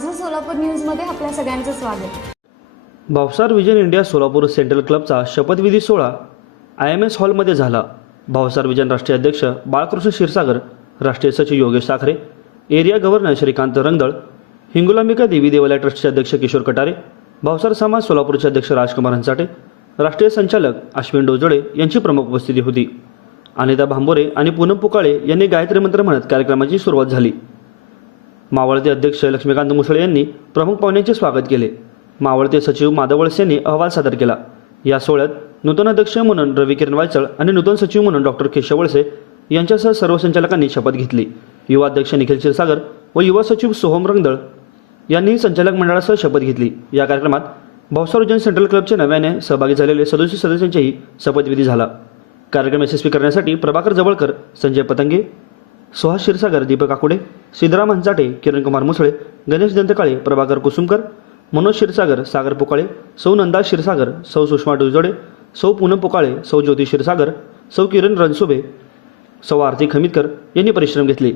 माझं सोलापूर न्यूजमध्ये आपल्या सगळ्यांचं स्वागत. Bhavsar vision India Solapur central क्लबचा शपथविधी सोहळा आय एम एस हॉलमध्ये झाला. भावसार विजन राष्ट्रीय अध्यक्ष बाळकृष्ण क्षीरसागर राष्ट्रीय सचिव योगेश साखरे एरिया गव्हर्नर श्रीकांत रंगदळ हिंगुलांबिका देवी देवालय ट्रस्टचे अध्यक्ष किशोर कटारे भावसार समाज सोलापूरचे अध्यक्ष राजकुमार हंचाटे राष्ट्रीय संचालक अश्विन डोजळे यांची प्रमुख उपस्थिती होती. अनिता भांबोरे आणि पूनम पुकाळे यांनी गायत्री मंत्र म्हणत कार्यक्रमाची सुरुवात झाली. मावळते अध्यक्ष लक्ष्मीकांत मुसळे यांनी प्रमुख पाहुण्यांचे स्वागत केले. मावळते सचिव माधव वळसे यांनी अहवाल सादर केला. या सोहळ्यात नूतन अध्यक्ष म्हणून रवी किरण वायचळ आणि नूतन सचिव म्हणून डॉक्टर केशव वळसे यांच्यासह सर्व संचालकांनी शपथ घेतली. युवा अध्यक्ष निखिल क्षीरसागर व युवा सचिव सोहम रंगदळ यांनी संचालक मंडळासह शपथ घेतली. या कार्यक्रमात भावसार सेंट्रल क्लबचे नव्याने सहभागी झालेले सदस्य सदस्यांचेही शपथविधी झाला. कार्यक्रम यशस्वी करण्यासाठी प्रभाकर जवळकर संजय पतंगे सुहास क्षीरसागर दीपक आकुडे सिद्धराम हंचाटे किरणकुमार मुसळे गणेश दंतकाळे प्रभाकर कुसुमकर मनोज क्षीरसागर सागर पुकाळे सौ नंदा क्षीरसागर सौ सुषमा डुजोडे सौ पूनम पुकाळे सौ ज्योती क्षीरसागर सौ किरण रणसुबे सौ आरती खमितकर यांनी परिश्रम घेतले.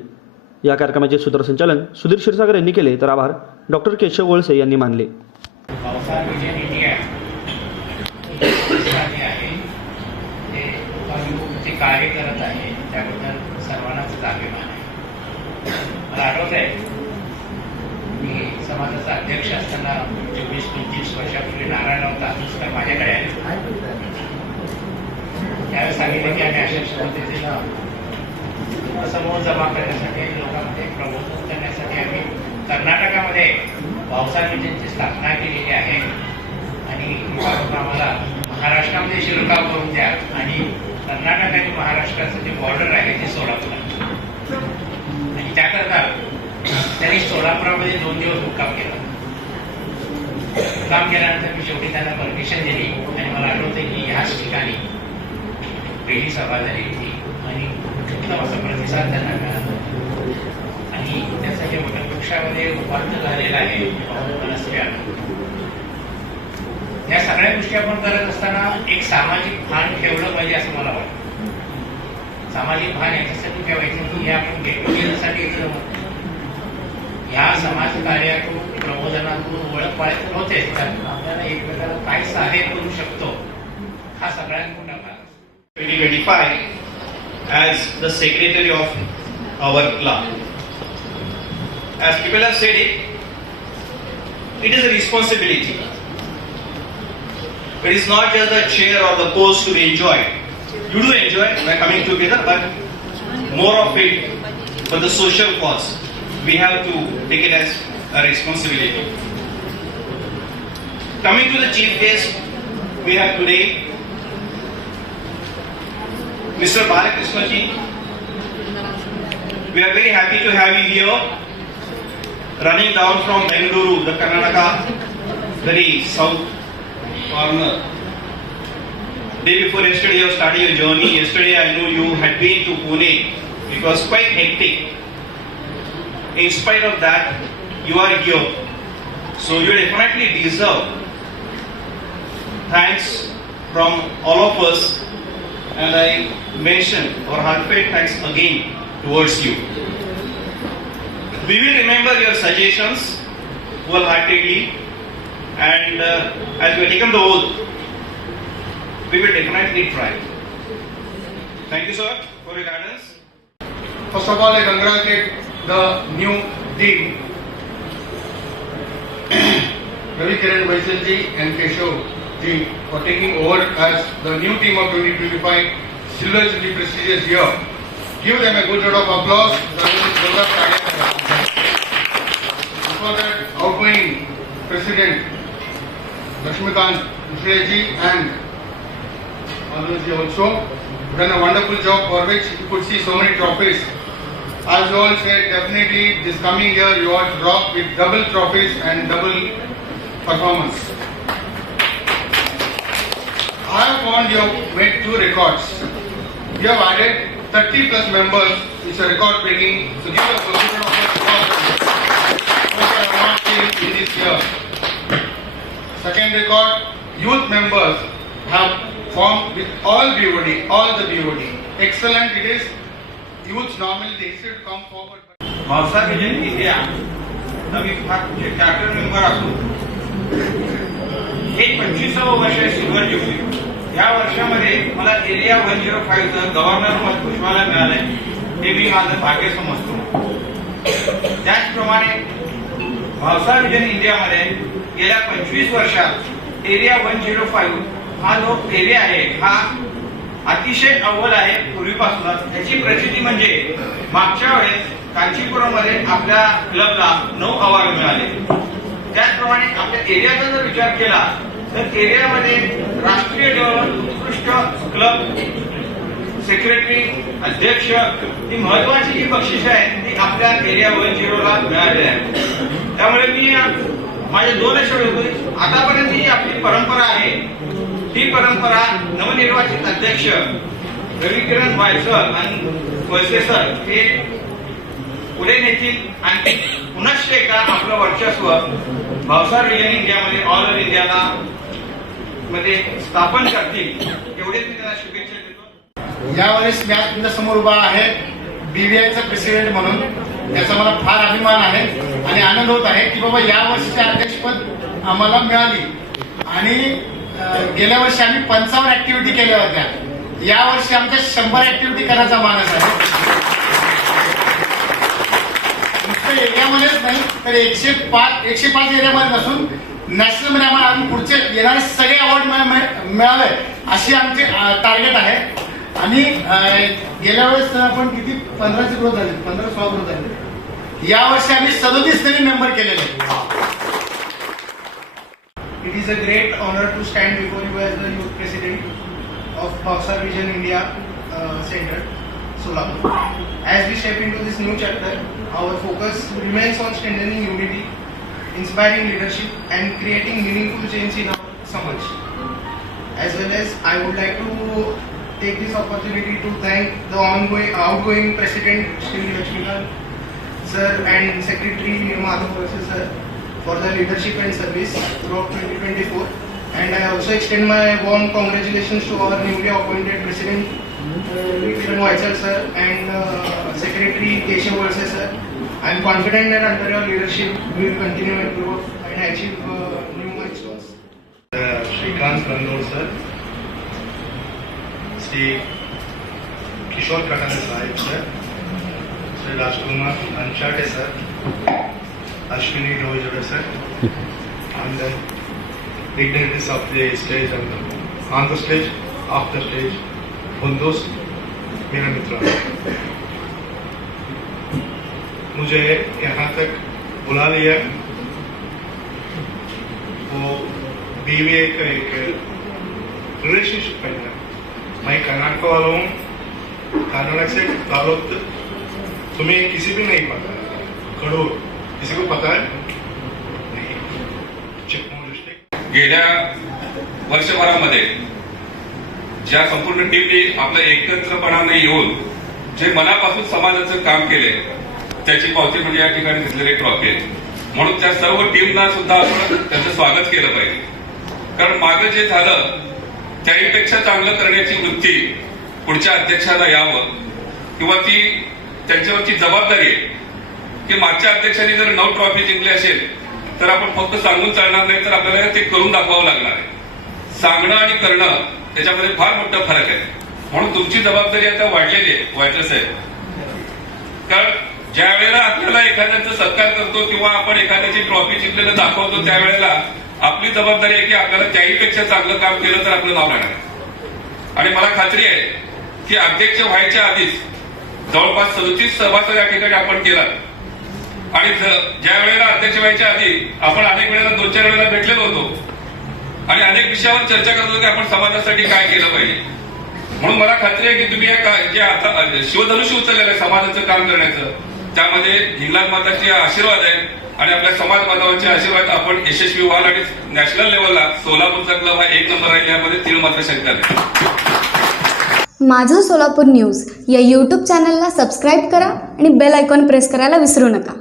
या कार्यक्रमाचे सूत्रसंचालन सुधीर क्षीरसागर यांनी केले तर आभार डॉक्टर केशव वळसे यांनी मानले. कार्य करत आहे त्याबद्दल सर्वांनाच अभिमान आहे मला आठवत आहे मी समाजाचा अध्यक्ष असताना चोवीस पंचवीस वर्षापूर्वी नारायण होता तातुसकर माझ्याकडे आले. त्यावेळेस सांगितलं की आम्ही अशा पद्धतीनं समोर जमा करण्यासाठी लोकांमध्ये प्रबोधन करण्यासाठी आम्ही कर्नाटकामध्ये पावसाळ विजनची स्थापना केलेली आहे. आणि आम्हाला महाराष्ट्रामध्ये शिरकाव करून द्या आणि कर्नाटक आणि महाराष्ट्राचं जे बॉर्डर आहे ते सोलापूर. आणि त्याकरता त्यांनी सोलापुरामध्ये दोन दिवस मुक्काम केला. मुक्काम केल्यानंतर मी शेवटी त्यांना परमिशन दिली आणि मला आठवतं की ह्याच ठिकाणी पहिली सभा झाली होती आणि उत्तम असा प्रतिसाद त्यांना मिळाला. आणि त्याचं जे वटवृक्षामध्ये रूपांतर झालेलं आहे मनस्या या सगळ्या गोष्टी आपण करत असताना एक सामाजिक भान ठेवलं पाहिजे असं मला वाटतं सामाजिक भान याच्यासाठी ठेवायचं की हे आपण गेट इथं ह्या समाज कार्यातून प्रबोधनातून ओळख पाळायचं होते त्यातून आपल्याला प्रकारे काय सहाय्य करू शकतो हा सगळ्यात मोठा भाग असतो 2025 as the secretary of our club. As people have said it, it is a responsibility. It is not just the chair or the post to be enjoyed. You do enjoy by coming together, but more of it for the social cause. We have to take it as a responsibility. Coming to the chief guest, we have today Mr. Balakrishna ji, we are very happy to have you here, running down from Bengaluru, the Karnataka, very south corner. Day before yesterday, you started your journey. Yesterday, I know you had been to Pune. It was quite hectic. In spite of that, you are here. So you definitely deserve thanks from all of us and I mention our heartfelt thanks again towards you. We will remember your suggestions wholeheartedly, and uh, as we have taken the oath, we will definitely try. Thank you, sir, for your guidance. First of all, I congratulate the new team, Ravi Kiran Vaisalji and Keshav ji for taking over as the new team of 2025 Silver Jubilee prestigious year. Give them a good round of applause. Before that, outgoing President Lakshmikant Mushreji and Anuji also done a wonderful job for which you could see so many trophies. As you all said, definitely this coming year you all rock with double trophies and double performance. I have found you have made two records. You have added 30 plus members, which are record breaking. So give a of applause. What I have not seen in this year. Second record, youth members have formed with all BOD, all the BOD. Excellent it is. Youth normally they should come forward. पावसाची जयंती हे नवीन नवी charter member असून हे पंचवीसावं वर्ष silver jubilee या वर्षामध्ये मला area one zero फाईव्हचं गव्हर्नर पद पुष्पाला मिळालंय हे मी माझं भाग्य समजतो त्याचप्रमाणे भावसा विजन इंडियामध्ये गेल्या पंचवीस वर्षात एरिया वन झिरो फाईव्ह हा जो एरिया आहे हा अतिशय अव्वल आहे पूर्वीपासूनच. त्याची प्रचिती म्हणजे मागच्या वेळेस कांचीपुरममध्ये आपल्या क्लबला नऊ अवॉर्ड मिळाले. त्याचप्रमाणे आपल्या एरियाचा जर विचार केला तर एरियामध्ये राष्ट्रीय लेवलवर उत्कृष्ट क्लब सेक्रेटरी अध्यक्ष ही महत्वाची जी बक्षिस आहेत ती आपल्या एरिया वन झिरोला मिळाली आहे त्यामुळे मी माझे दोन शब्द होते आतापर्यंत जी आपली परंपरा आहे. ही परंपरा नवनिर्वाचित अध्यक्ष रविकिरण सर आणि वळसे सर हे पुढे नेतील आणि पुनश्च एकदा आपलं वर्चस्व भावसार रिजन इंडियामध्ये ऑल ओव्हर इंडियाला मध्ये स्थापन करतील. एवढेच मी त्यांना शुभेच्छा देतो. यावेळेस मी आज तुमच्यासमोर उभा आहे. बीबीआयचा प्रेसिडेंट म्हणून. याचा मला फार अभिमान आहे आणि आनंद होत आहे की बाबा या वर्षीचे अध्यक्षपद आम्हाला मिळाली. आणि गेल्या वर्षी आम्ही पंचावन्न ऍक्टिव्हिटी केल्या होत्या. या वर्षी आमच्या शंभर ऍक्टिव्हिटी करायचा मानस आहे. एरियामध्येच नाही तर एकशे पाच एकशे पाच एरियामध्ये नसून नॅशनलमध्ये आम्हाला आम्ही पुढचे येणारे सगळे अवॉर्ड मिळावे अशी आमचे टार्गेट आहे. आणि गेल्या वेळेस आपण किती? पंधराशे ग्रोथ झाले. पंधरा सोळा ग्रोथ झाले. या वर्षी आम्ही सदोतीस नवीन मेंबर केलेले. It is a great honour to stand before you as the youth president of Bhavsar vision India centre Solapur as we step into this new chapter our focus remains on strengthening unity inspiring leadership and creating meaningful change in our समज as well as I would like to take this opportunity to thank the ongoing, outgoing President Shri Lakshminarayan sir and Secretary Madhav sir for the leadership and service throughout 2024 and I also extend my warm congratulations to our newly appointed President Vikram uh, sir and uh, Secretary Keshav Valse sir. I am confident that under your leadership we will continue and grow and achieve uh, new milestones. Uh, Shrikant Kandor sir. Shri Kishor Katare Saheb sir Shri Rajkumar Anshate sir Ashwini Dojde sir dignitaries of the stage and the, on the stage, off the stage, बंधुस मेरा मित्र। मुझे यहाँ तक बुला लिया। वो BVA का एक रिलेशनशिप गया मैं कर्नाटक वाला हूँ। कर्नाटक से ताल्लुक तुम्हें किसी भी नहीं पता। खड़ूर किसी को पता है? नहीं। गेल्या वर्षभरामध्ये ज्या संपूर्ण टीमने आपल्या एकत्रपणाने येऊन जे मनापासून समाजाचं काम केले त्याची पावती म्हणजे या ठिकाणी दिसलेली ट्रॉफी आहे. म्हणून त्या सर्व टीमना सुद्धा आपण त्याचं स्वागत केलं पाहिजे. कारण मागं जे झालं त्याहीपेक्षा चांगलं करण्याची वृत्ती पुढच्या अध्यक्षाला यावं किंवा ती त्यांच्यावरची जबाबदारी आहे. की मागच्या अध्यक्षांनी जर नऊ ट्रॉफी जिंकली असेल तर आपण फक्त सांगून चालणार नाही तर आपल्याला ते करून दाखवावं लागणार आहे. सांगणं आणि करणं त्याच्यामध्ये फार मोठा फरक आहे. म्हणून तुमची जबाबदारी आता वाढलेली आहे व्हायचं साहेब. कारण ज्या वेळेला आपल्याला एखाद्याचा सत्कार करतो किंवा आपण एखाद्याची ट्रॉफी जिंकलेलं दाखवतो त्यावेळेला आपली जबाबदारी आहे की आपल्याला त्याहीपेक्षा चांगलं काम केलं तर आपलं नाव राहणार आणि मला खात्री आहे की अध्यक्ष व्हायच्या आधीच जवळपास सदतीस सभासद या ठिकाणी आपण केला आणि ज्या वेळेला अध्यक्ष व्हायच्या आधी आपण अनेक वेळेला दोन चार वेळेला भेटलेलो होतो. आणि अनेक विषयावर चर्चा करत होतो की आपण समाजासाठी काय केलं पाहिजे. म्हणून मला खात्री आहे की तुम्ही या जे आता शिवधनुष्य उचललेलं आहे समाजाचं काम करण्याचं त्यामध्ये हिंगलाज माताचे आशीर्वाद आहेत आणि आपल्या समाज बांधवांचे आशीर्वाद आपण यशस्वी व्हाल आणि नॅशनल लेवलला सोलापूरचा क्लब हा एक नंबर राहील यामध्ये तीन मात्र शंका नाही माझं सोलापूर न्यूज या यूट्यूब चॅनलला सबस्क्राईब करा आणि बेल आयकॉन प्रेस करायला विसरू नका.